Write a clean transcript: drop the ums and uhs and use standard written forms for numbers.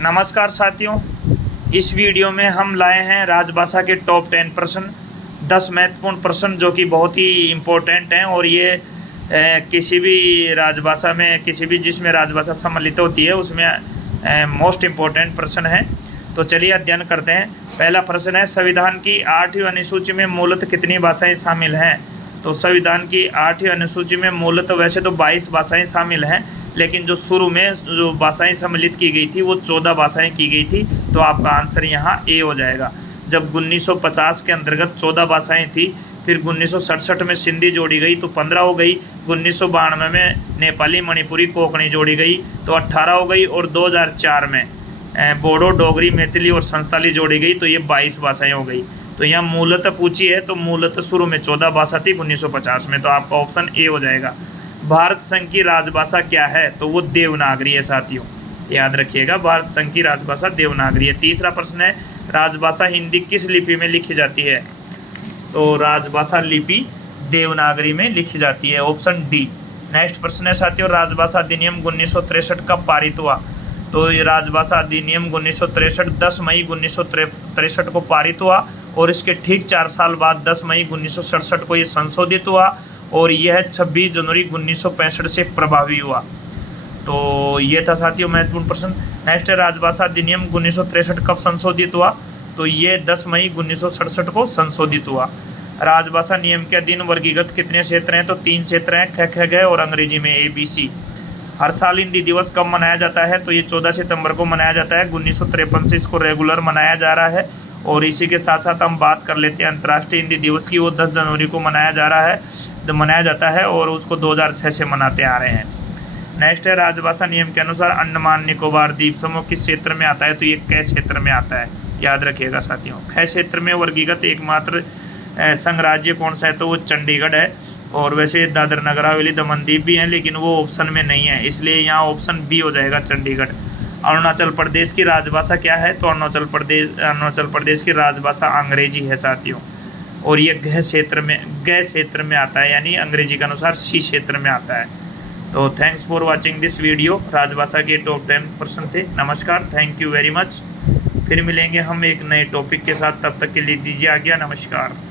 नमस्कार साथियों, इस वीडियो में हम लाए हैं राजभाषा के टॉप 10 प्रश्न, 10 महत्वपूर्ण प्रश्न जो कि बहुत ही इम्पोर्टेंट हैं और ये किसी भी राजभाषा में जिसमें राजभाषा सम्मिलित होती है उसमें मोस्ट इम्पोर्टेंट प्रश्न है। तो चलिए अध्ययन करते हैं। पहला प्रश्न है, संविधान की 8वीं अनुसूची में मूलतः कितनी भाषाएं शामिल हैं? तो संविधान की 8वीं अनुसूची में मूलतः वैसे तो 22 भाषाएं शामिल हैं, लेकिन जो शुरू में जो भाषाएं सम्मिलित की गई थी वो 14 भाषाएं की गई थी। तो आपका आंसर यहाँ ए हो जाएगा। जब 1950 के अंतर्गत 14 भाषाएं थी, फिर 1967 में सिंधी जोड़ी गई तो 15 हो गई, 1992 में नेपाली, मणिपुरी, कोंकणी जोड़ी गई तो 18 हो गई, और 2004 में बोडो, डोगरी, मैथिली और संताली जोड़ी गई तो ये 22 भाषाएं हो गई। तो यहाँ मूलतः पूछी है तो मूलतः शुरू में 14 भाषा थी 1950 में, तो आपका ऑप्शन ए हो जाएगा। भारत संघ की राजभाषा क्या है? तो वो देवनागरी है साथियों, याद रखिएगा, भारत संघ की राजभाषा देवनागरी है। तीसरा प्रश्न है, राजभाषा हिंदी किस लिपि में लिखी जाती है? तो राजभाषा लिपि देवनागरी में लिखी जाती है, ऑप्शन डी। नेक्स्ट प्रश्न है साथियों, राजभाषा अधिनियम 1963 कब पारित हुआ? तो ये राजभाषा अधिनियम 1963 10 मई 1963 को पारित हुआ, और इसके ठीक 4 साल बाद 10 मई 1967 को ये संशोधित हुआ, और यह 26 जनवरी 1965 से प्रभावी हुआ। तो ये था साथियों महत्वपूर्ण प्रश्न। नेक्स्ट है, राजभाषा अधिनियम 1963 कब संशोधित हुआ? तो ये 10 मई 1967 को संशोधित हुआ। राजभाषा नियम के अधीन वर्गीकृत कितने क्षेत्र हैं? तो 3 क्षेत्र हैं, ख, ग और अंग्रेजी में ABC। हर साल हिंदी दिवस कब मनाया जाता है? तो ये 14 सितंबर को मनाया जाता है। 1953 से इसको रेगुलर मनाया जा रहा है, और इसी के साथ साथ हम बात कर लेते हैं अंतर्राष्ट्रीय हिंदी दिवस की। वो 10 जनवरी को मनाया जाता है और उसको 2006 से मनाते आ रहे हैं। नेक्स्ट है, राजभाषा नियम के अनुसार अंडमान निकोबार द्वीप समूह किस क्षेत्र में आता है? तो ये क क्षेत्र में आता है, याद रखिएगा साथियों। ख क्षेत्र में वर्गीकृत एकमात्र संघ राज्य कौन सा है? तो वो चंडीगढ़ है। और वैसे दादर नगर हवेली, दमन दीव भी हैं, लेकिन वो ऑप्शन में नहीं है, इसलिए यहाँ ऑप्शन बी हो जाएगा, चंडीगढ़। अरुणाचल प्रदेश की राजभाषा क्या है? तो अरुणाचल प्रदेश की राजभाषा अंग्रेजी है साथियों, और ये ग क्षेत्र में आता है, यानी अंग्रेजी के अनुसार सी क्षेत्र में आता है। तो thanks for watching this video. राजभाषा के टॉप 10 प्रश्न थे। नमस्कार, थैंक यू वेरी मच। फिर मिलेंगे हम एक नए टॉपिक के साथ, तब तक के लिए दीजिए आज्ञा। नमस्कार।